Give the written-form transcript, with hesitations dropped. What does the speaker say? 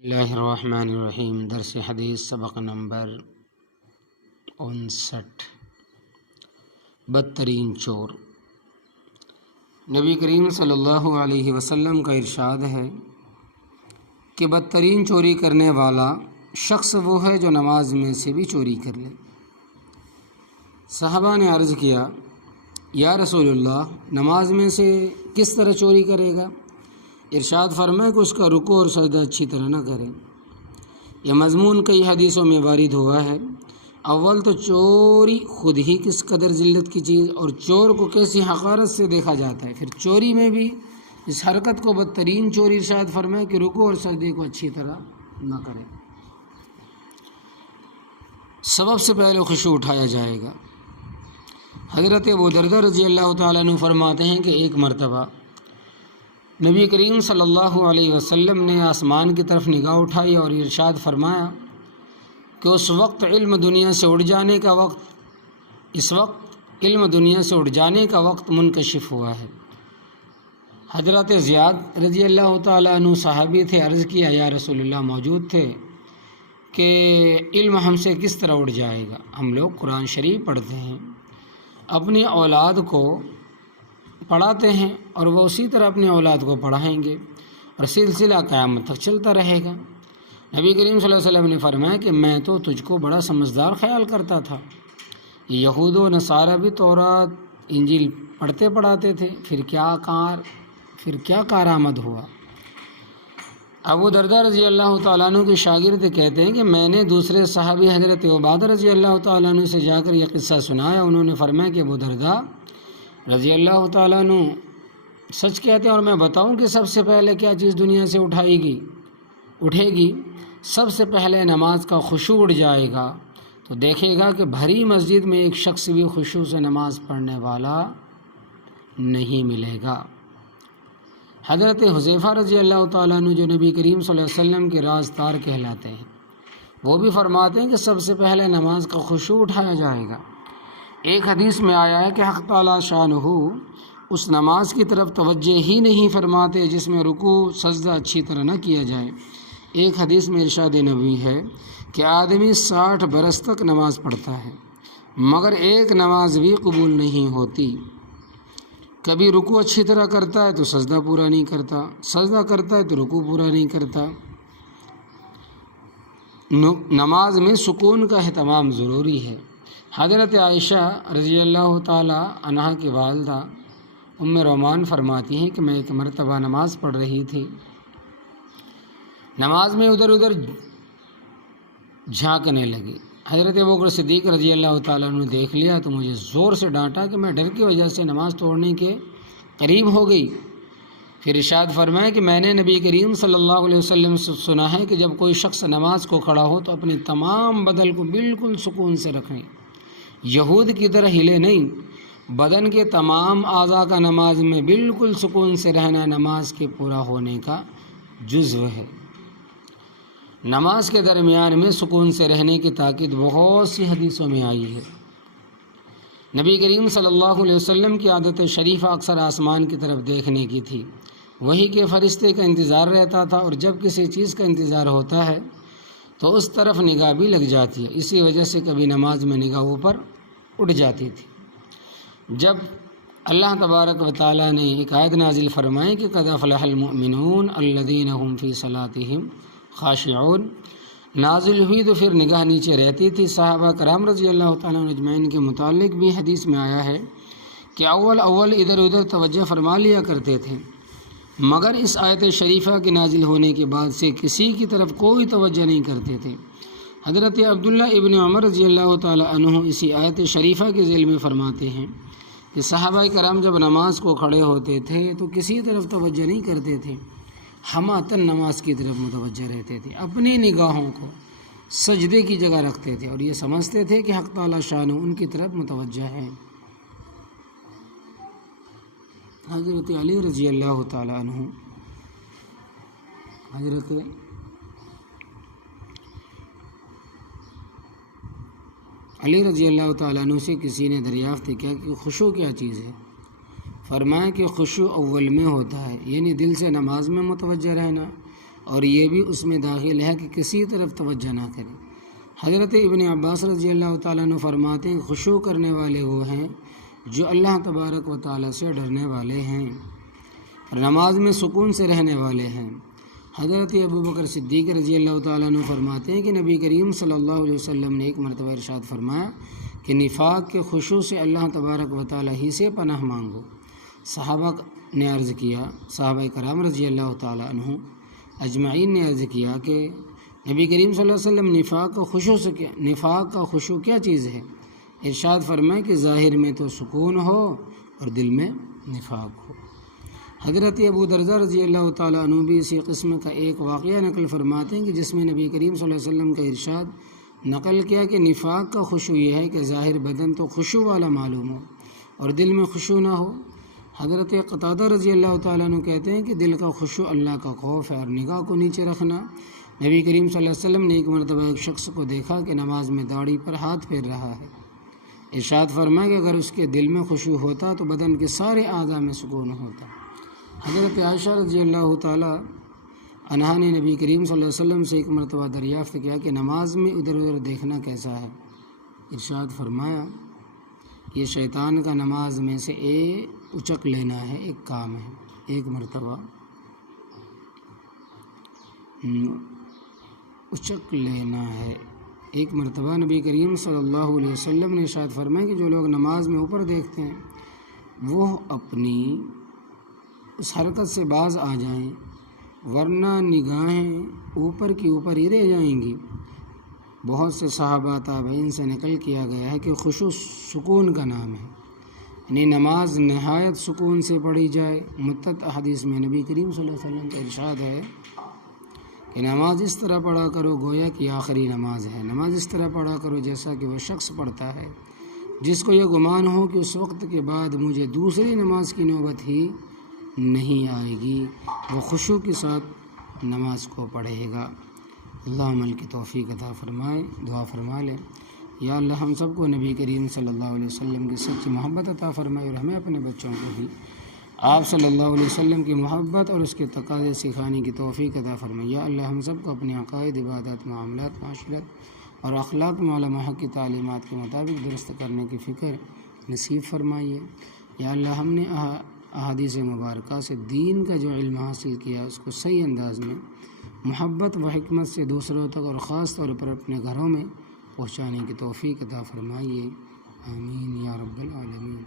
اللہ الرحمن الرحیم۔ درس حدیث سبق نمبر 59۔ بدترین چور۔ نبی کریم صلی اللہ علیہ وسلم کا ارشاد ہے کہ بدترین چوری کرنے والا شخص وہ ہے جو نماز میں سے بھی چوری کر لے۔ صحابہ نے عرض کیا، یا رسول اللہ، نماز میں سے کس طرح چوری کرے گا؟ ارشاد فرمائے کہ اس کا رکوع اور سجدہ اچھی طرح نہ کرے۔ یہ مضمون کئی حدیثوں میں وارد ہوا ہے۔ اول تو چوری خود ہی کس قدر ذلت کی چیز اور چور کو کیسی حقارت سے دیکھا جاتا ہے، پھر چوری میں بھی اس حرکت کو بدترین چوری ارشاد فرمائے کہ رکوع اور سجدے کو اچھی طرح نہ کرے۔ سبب سے پہلے خشوع اٹھایا جائے گا۔ حضرت ابو دردہ رضی اللہ تعالیٰ عنہ فرماتے ہیں کہ ایک مرتبہ نبی کریم صلی اللہ علیہ وسلم نے آسمان کی طرف نگاہ اٹھائی اور ارشاد فرمایا کہ اس وقت علم دنیا سے اڑ جانے کا وقت منکشف ہوا ہے۔ حضرت زیاد رضی اللہ تعالیٰ عنہ صحابی تھے، عرض کیا، یا رسول اللہ، موجود تھے کہ علم ہم سے کس طرح اڑ جائے گا؟ ہم لوگ قرآن شریف پڑھتے ہیں، اپنی اولاد کو پڑھاتے ہیں اور وہ اسی طرح اپنی اولاد کو پڑھائیں گے اور سلسلہ قیامت تک چلتا رہے گا۔ نبی کریم صلی اللہ علیہ وسلم نے فرمایا کہ میں تو تجھ کو بڑا سمجھدار خیال کرتا تھا۔ یہود و نصارہ بھی تورات انجیل پڑھتے پڑھاتے تھے، پھر کیا کارآمد ہوا؟ ابو دردہ رضی اللہ تعالیٰ عنہ کے شاگرد کہتے ہیں کہ میں نے دوسرے صحابی حضرت عبادہ رضی اللہ تعالیٰ عنہ سے جا کر یہ قصہ سنایا۔ انہوں نے فرمایا کہ ابو دردہ رضی اللہ تعالیٰ عنہ سچ کہتے ہیں، اور میں بتاؤں کہ سب سے پہلے کیا چیز دنیا سے اٹھے گی؟ سب سے پہلے نماز کا خشوع اڑ جائے گا، تو دیکھے گا کہ بھری مسجد میں ایک شخص بھی خشوع سے نماز پڑھنے والا نہیں ملے گا۔ حضرت حذیفہ رضی اللہ تعالیٰ عنہ جو نبی کریم صلی اللہ علیہ وسلم کے رازدار کہلاتے ہیں، وہ بھی فرماتے ہیں کہ سب سے پہلے نماز کا خشوع اٹھایا جائے گا۔ ایک حدیث میں آیا ہے کہ حق تعالیٰ شانہ اس نماز کی طرف توجہ ہی نہیں فرماتے جس میں رکوع سجدہ اچھی طرح نہ کیا جائے۔ ایک حدیث میں ارشاد نبوی ہے کہ آدمی 60 برس تک نماز پڑھتا ہے مگر ایک نماز بھی قبول نہیں ہوتی۔ کبھی رکوع اچھی طرح کرتا ہے تو سجدہ پورا نہیں کرتا، سجدہ کرتا ہے تو رکوع پورا نہیں کرتا۔ نماز میں سکون کا اہتمام ضروری ہے۔ حضرت عائشہ رضی اللہ تعالیٰ عنہا کی والدہ ام رومان فرماتی ہیں کہ میں ایک مرتبہ نماز پڑھ رہی تھی، نماز میں ادھر ادھر جھانکنے لگی۔ حضرت ابوبکر صدیق رضی اللہ تعالیٰ عنہ دیکھ لیا تو مجھے زور سے ڈانٹا کہ میں ڈر کی وجہ سے نماز توڑنے کے قریب ہو گئی۔ پھر ارشاد فرمایا کہ میں نے نبی کریم صلی اللہ علیہ وسلم سے سنا ہے کہ جب کوئی شخص نماز کو کھڑا ہو تو اپنے تمام بدن کو بالکل سکون سے رکھیں، یہود کی طرح ہلے نہیں۔ بدن کے تمام اعضاء کا نماز میں بالکل سکون سے رہنا نماز کے پورا ہونے کا جزو ہے۔ نماز کے درمیان میں سکون سے رہنے کی تاکید بہت سی حدیثوں میں آئی ہے۔ نبی کریم صلی اللہ علیہ وسلم کی عادت شریفہ اکثر آسمان کی طرف دیکھنے کی تھی، وہی کے فرشتے کا انتظار رہتا تھا، اور جب کسی چیز کا انتظار ہوتا ہے تو اس طرف نگاہ بھی لگ جاتی ہے۔ اسی وجہ سے کبھی نماز میں نگاہ اوپر اٹھ جاتی تھی۔ جب اللہ تبارک و تعالیٰ نے ایک آیت نازل فرمائی کہ قد افلح المؤمنون الذین هم فی صلاتهم خاشعون نازل ہوئی تو پھر نگاہ نیچے رہتی تھی۔ صحابہ کرام رضی اللہ تعالیٰ عنہ اجمعین کے متعلق بھی حدیث میں آیا ہے کہ اول ادھر ادھر توجہ فرما لیا کرتے تھے، مگر اس آیت شریفہ کے نازل ہونے کے بعد سے کسی کی طرف کوئی توجہ نہیں کرتے تھے۔ حضرت عبداللہ ابن عمر رضی اللہ تعالیٰ عنہ اسی آیت شریفہ کے ذیل میں فرماتے ہیں کہ صحابہ کرام جب نماز کو کھڑے ہوتے تھے تو کسی طرف توجہ نہیں کرتے تھے، ہماتن نماز کی طرف متوجہ رہتے تھے، اپنی نگاہوں کو سجدے کی جگہ رکھتے تھے اور یہ سمجھتے تھے کہ حق تعالیٰ شانہ ان کی طرف متوجہ ہے۔ حضرت علی رضی اللہ تعالیٰ عنہ علی رضی اللہ تعالیٰ عنہ سے کسی نے دریافت کیا کہ خشوع کیا چیز ہے؟ فرمایا کہ خشوع اول میں ہوتا ہے، یعنی دل سے نماز میں متوجہ رہنا، اور یہ بھی اس میں داخل ہے کہ کسی طرف توجہ نہ کرے۔ حضرت ابن عباس رضی اللہ تعالیٰ عنہ فرماتے ہیں خشوع کرنے والے وہ ہیں جو اللہ تبارک و تعالیٰ سے ڈرنے والے ہیں، نماز میں سکون سے رہنے والے ہیں۔ حضرت ابوبکر صدیق رضی اللہ تعالیٰ عنہ فرماتے ہیں کہ نبی کریم صلی اللہ علیہ وسلم نے ایک مرتبہ ارشاد فرمایا کہ نفاق کے خشوع سے اللہ تبارک و تعالیٰ ہی سے پناہ مانگو۔ صحابہ نے عرض کیا، صحابہ کرام رضی اللہ تعالیٰ عنہ اجمعین نے عرض کیا کہ نبی کریم صلی اللہ علیہ وسلم نفاق کا خشوع کیا چیز ہے؟ ارشاد فرمائے کہ ظاہر میں تو سکون ہو اور دل میں نفاق ہو۔ حضرت ابو درداء رضی اللہ تعالیٰ عنہ بھی اسی قسم کا ایک واقعہ نقل فرماتے ہیں کہ جس میں نبی کریم صلی اللہ علیہ وسلم کا ارشاد نقل کیا کہ نفاق کا خشوع یہ ہے کہ ظاہر بدن تو خشوع والا معلوم ہو اور دل میں خشوع نہ ہو۔ حضرت قتادہ رضی اللہ تعالیٰ عنہ کہتے ہیں کہ دل کا خشوع اللہ کا خوف ہے اور نگاہ کو نیچے رکھنا۔ نبی کریم صلی اللہ علیہ وسلم نے ایک مرتبہ ایک شخص کو دیکھا کہ نماز میں داڑھی پر ہاتھ پھیر رہا ہے۔ ارشاد فرمایا کہ اگر اس کے دل میں خشوع ہوتا تو بدن کے سارے اعضاء میں سکون ہوتا۔ حضرت عائشہ رضی اللہ تعالیٰ عنہا نے نبی کریم صلی اللہ علیہ وسلم سے ایک مرتبہ دریافت کیا کہ نماز میں ادھر ادھر دیکھنا کیسا ہے؟ ارشاد فرمایا یہ شیطان کا نماز میں سے اچک لینا ہے، ایک کام ہے۔ ایک مرتبہ اچک لینا ہے۔ ایک مرتبہ نبی کریم صلی اللہ علیہ وسلم نے ارشاد فرمایا کہ جو لوگ نماز میں اوپر دیکھتے ہیں وہ اپنی اس حرکت سے باز آ جائیں، ورنہ نگاہیں اوپر کی اوپر ہی رہ جائیں گی۔ بہت سے صحابہ تابعین سے نقل کیا گیا ہے کہ خشوع سکون کا نام ہے، یعنی نماز نہایت سکون سے پڑھی جائے۔ متعدد احادیث میں نبی کریم صلی اللہ علیہ وسلم کا ارشاد ہے کہ نماز اس طرح پڑھا کرو گویا کہ آخری نماز ہے، نماز اس طرح پڑھا کرو جیسا کہ وہ شخص پڑھتا ہے جس کو یہ گمان ہو کہ اس وقت کے بعد مجھے دوسری نماز کی نوبت ہی نہیں آئے گی، وہ خشوع کے ساتھ نماز کو پڑھے گا۔ اللہ عمل کی توفیق عطا فرمائے۔ دعا فرما لیں، یا اللہ ہم سب کو نبی کریم صلی اللہ علیہ وسلم کی سچی محبت عطا فرمائے اور ہمیں اپنے بچوں کو بھی آپ صلی اللہ علیہ وسلم کی محبت اور اس کے تقاضے سکھانے کی توفیق عطا فرمائے۔ یا اللہ ہم سب کو اپنے عقائد، عبادات، معاملات، معاشرت اور اخلاق میں علماء حق کی تعلیمات کے مطابق درست کرنے کی فکر نصیب فرمائیے۔ یا اللہ ہم نے احادیث مبارکہ سے دین کا جو علم حاصل کیا اس کو صحیح انداز میں محبت و حکمت سے دوسروں تک اور خاص طور پر اپنے گھروں میں پہنچانے کی توفیق عطا فرمائیے۔ آمین یا رب العالمین۔